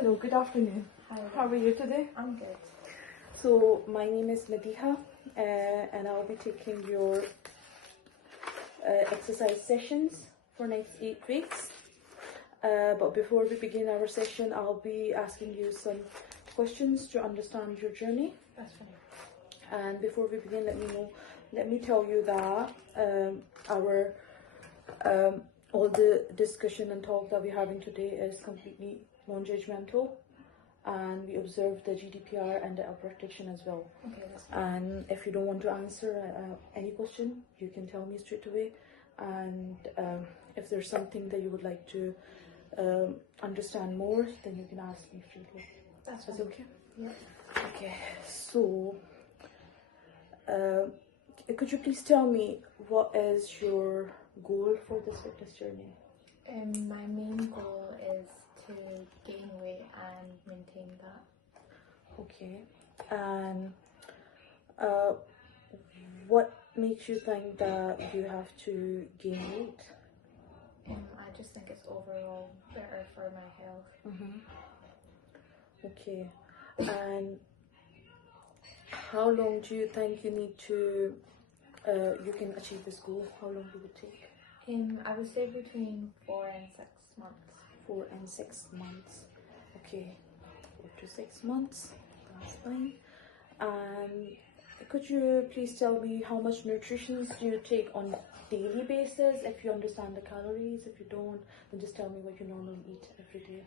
Hello, good afternoon. Hi. How are you today? I'm good. So, my name is Madiha, and I'll be taking your exercise sessions for next 8 weeks. But before we begin our session, I'll be asking you some questions to understand your journey. That's fine. And before we begin, let me tell you that our all the discussion and talk that we're having today is completely non-judgmental, and we observe the GDPR and the protection as well. Okay, that's fine. And if you don't want to answer any question, you can tell me straight away. And if there's something that you would like to understand more, then you can ask me freely. That's okay? Yeah. Okay, so could you please tell me what is your goal for this fitness journey? My main goal is to gain weight and maintain that. Okay, and what makes you think that you have to gain weight? I just think it's overall better for my health. Okay, and how long do you think you need to you can achieve this goal? How long will it take? I would say between 4 and 6 months. 4 and 6 months. Okay, 4 to 6 months. That's fine. And could you please tell me how much nutrition do you take on daily basis? If you understand the calories, if you don't, then just tell me what you normally eat every day.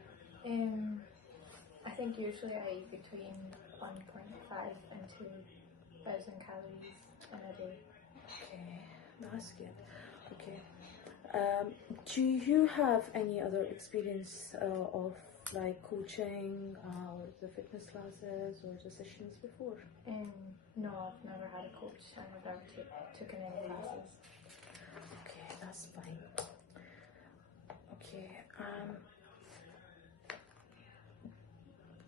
I think usually I eat between 1.5 and 2,000 calories in a day. Okay, that's good. Okay. Do you have any other experience of like coaching or the fitness classes or the sessions before? No, I've never had a coach and I've never taken any classes. Okay, that's fine. Okay.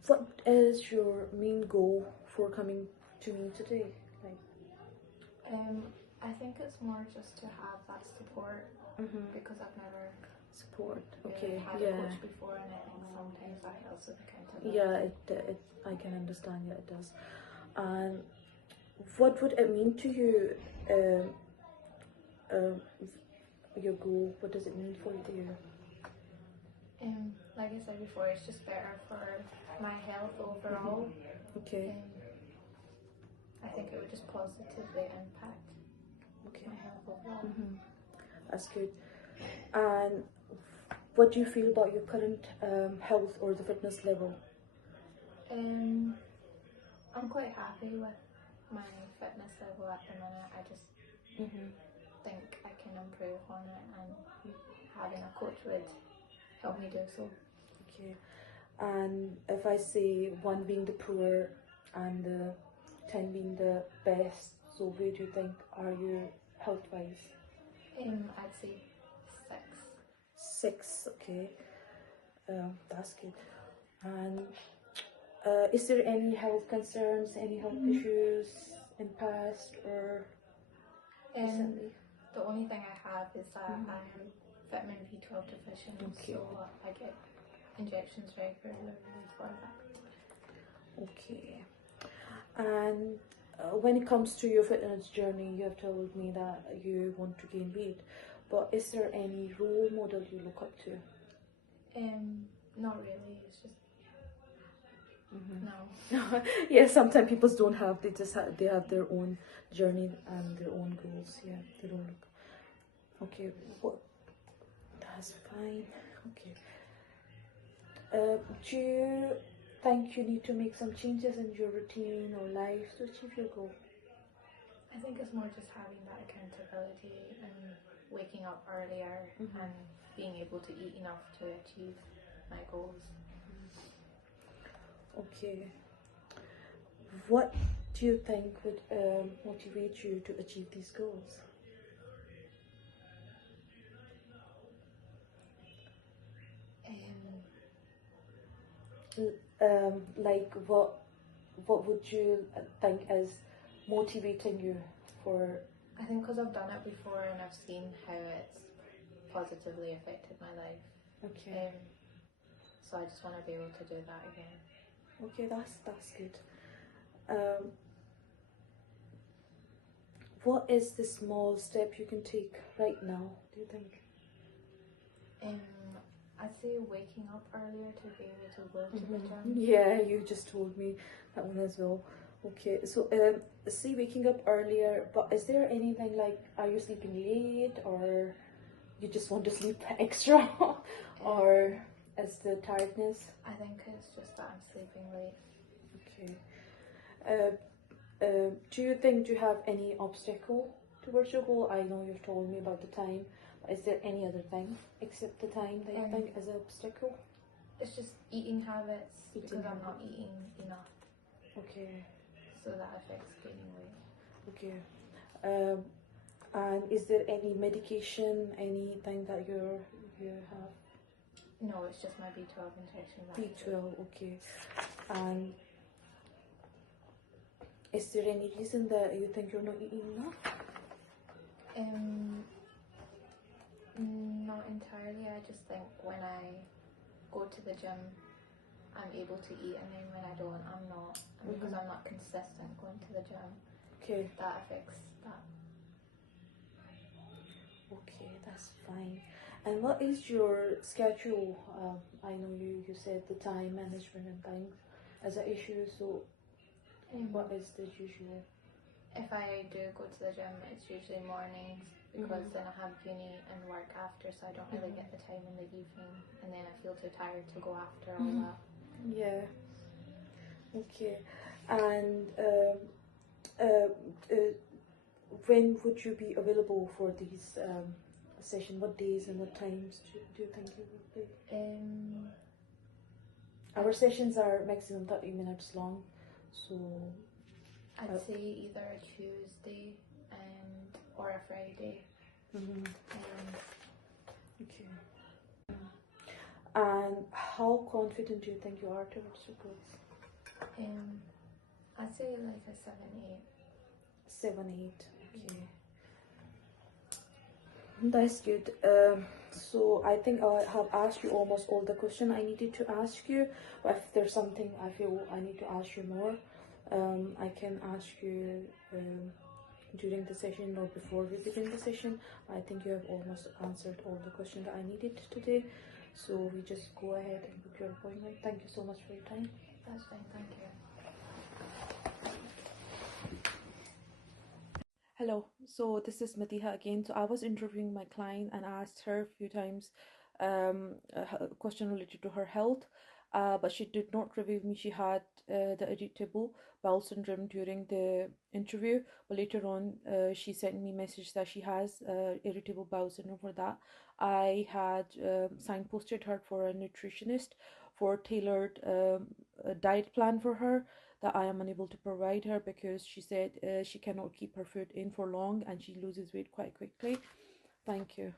What is your main goal for coming to me today? I think it's more just to have that support because I've never Support. really Okay. had a coach before, and I think sometimes that helps with accountability. Yeah, it I can understand. Yeah, it does. And what would it mean to you? Your goal. What does it mean for you? Like I said before, it's just better for my health overall. Okay. I think it would just positively impact my health overall. That's good. And what do you feel about your current health or the fitness level? I'm quite happy with my fitness level at the minute. I just think I can improve on it, and having a coach would help me do so. Okay. And if I say 1 being the poor and 10 being the best, so where do you think are you health-wise? I'd say 6. 6, okay. That's good. And is there any health concerns, any health issues in past or recently? The only thing I have is that I'm vitamin B12 deficient, so I get injections regularly for that. Okay. And when it comes to your fitness journey, you have told me that you want to gain weight, but is there any role model you look up to? Not really. It's just no. Yeah, sometimes people don't have. They just they have their own journey and their own goals. Yeah, they don't look. Okay, what? That's fine. Okay. Do you think you need to make some changes in your routine or life to achieve your goal? I think it's more just having that accountability and waking up earlier and being able to eat enough to achieve my goals. Okay. What do you think would motivate you to achieve these goals? Like what would you think is motivating you for? I think because I've done it before and I've seen how it's positively affected my life. Okay. So so I just want to be able to do that again. Okay, that's good. Um, what is the small step you can take right now, do you think? I'd say waking up earlier to be able to go to the gym. Yeah, you just told me that one as well. Okay, so see, waking up earlier, but is there anything like, are you sleeping late or you just want to sleep extra or is the tiredness? I think it's just that I'm sleeping late. Okay. Do you think you have any obstacle towards your goal? I know you've told me about the time, but is there any other thing except the time that you think is an obstacle? It's just eating habits because I'm habits. not eating enough, Okay, so that affects gaining weight. okay. And is there any medication, anything that you have? No, it's just my B12 injection. B12, okay. And is there any reason that you think you're not eating enough? Not entirely. I just think when I go to the gym, I'm able to eat, and then when I don't, I'm not. And because I'm not consistent going to the gym, Okay. that affects that. Okay, that's fine. And what is your schedule? I know you said the time management and things as an issue, so what is the usual? If I do go to the gym, it's usually mornings because then I have uni and work after, so I don't really get the time in the evening, and then I feel too tired to go after all that. Yeah. Okay. And when would you be available for these session? What days and what times do you think you would be? Our sessions are maximum 30 minutes long, so I'd say either a Tuesday or a Friday. Okay. And how confident do you think you are towards your goals? I'd say like a 7-8. 7-8. Okay. That's good. So I think I have asked you almost all the questions I needed to ask you. But if there's something I feel I need to ask you more, I can ask you during the session or before we begin the session. I think you have almost answered all the questions that I needed today. So we just go ahead and book your appointment. Thank you so much for your time. That's fine, thank you. Hello, so this is Madiha again. So I was interviewing my client and asked her a few times a question related to her health, but she did not reveal me she had the irritable bowel syndrome during the interview. But later on, she sent me a message that she has irritable bowel syndrome. For that, I had signposted her for a nutritionist for tailored a diet plan for her that I am unable to provide her because she said she cannot keep her food in for long and she loses weight quite quickly. Thank you.